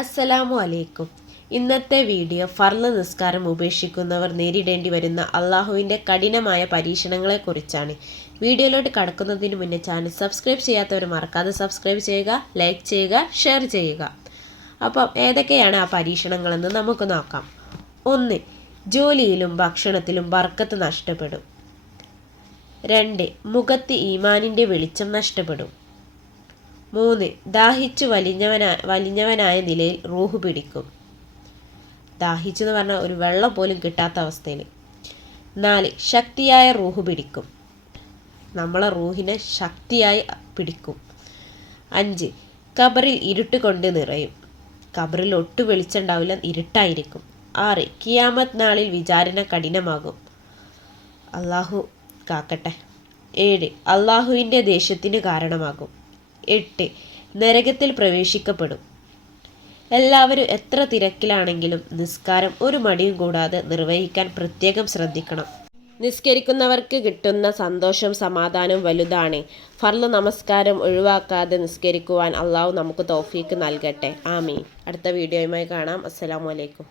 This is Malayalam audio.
അസ്സലാമു അലൈക്കും. ഇന്നത്തെ വീഡിയോ ഫർള് നിസ്കാരം ഉപേക്ഷിക്കുന്നവർ നേരിടേണ്ടി വരുന്ന അള്ളാഹുവിൻ്റെ കഠിനമായ പരീക്ഷണങ്ങളെക്കുറിച്ചാണ്. വീഡിയോയിലോട്ട് കടക്കുന്നതിന് മുന്നേ ചാനൽ സബ്സ്ക്രൈബ് ചെയ്യാത്തവർ മറക്കാതെ സബ്സ്ക്രൈബ് ചെയ്യുക, ലൈക്ക് ചെയ്യുക, ഷെയർ ചെയ്യുക. അപ്പം ഏതൊക്കെയാണ് ആ പരീക്ഷണങ്ങളെന്ന് നമുക്ക് നോക്കാം. 1. ജോലിയിലും ഭക്ഷണത്തിലും ബർക്കത്ത് നഷ്ടപ്പെടും. 2. മുഖത്ത് ഈമാനിൻ്റെ വെളിച്ചം നഷ്ടപ്പെടും. 3. ദാഹിച്ചു വലിഞ്ഞവനായ നിലയിൽ റൂഹ് പിടിക്കും. ദാഹിച്ചെന്ന് പറഞ്ഞാൽ ഒരു വെള്ളം പോലും കിട്ടാത്ത അവസ്ഥയിൽ. 4. ശക്തിയായ റൂഹ് പിടിക്കും. നമ്മളെ റൂഹിനെ ശക്തിയായി പിടിക്കും. 5. ഖബറിൽ ഇരുട്ട് കൊണ്ട് നിറയും. ഖബറിൽ ഒട്ടു വെളിച്ചുണ്ടാവില്ല, ഇരുട്ടായിരിക്കും. 6. ഖിയാമത്ത് നാളിൽ വിചാരണ കഠിനമാകും. അള്ളാഹു കാക്കട്ടെ. 7. അള്ളാഹുവിൻ്റെ ദേഷ്യത്തിന് കാരണമാകും. 8. നരകത്തിൽ പ്രവേശിക്കപ്പെടും. എല്ലാവരും എത്ര തിരക്കിലാണെങ്കിലും നിസ്കാരം ഒരു മടിയും കൂടാതെ നിർവഹിക്കാൻ പ്രത്യേകം ശ്രദ്ധിക്കണം. നിസ്കരിക്കുന്നവർക്ക് കിട്ടുന്ന സന്തോഷം സമാധാനം വലുതാണ്. ഫർള് നമസ്കാരം ഒഴിവാക്കാതെ നിസ്കരിക്കുവാൻ അള്ളാഹു നമുക്ക് തൗഫീക്ക് നൽകട്ടെ. ആമീൻ. അടുത്ത വീഡിയോയുമായി കാണാം. അസ്സലാമു അലൈക്കും.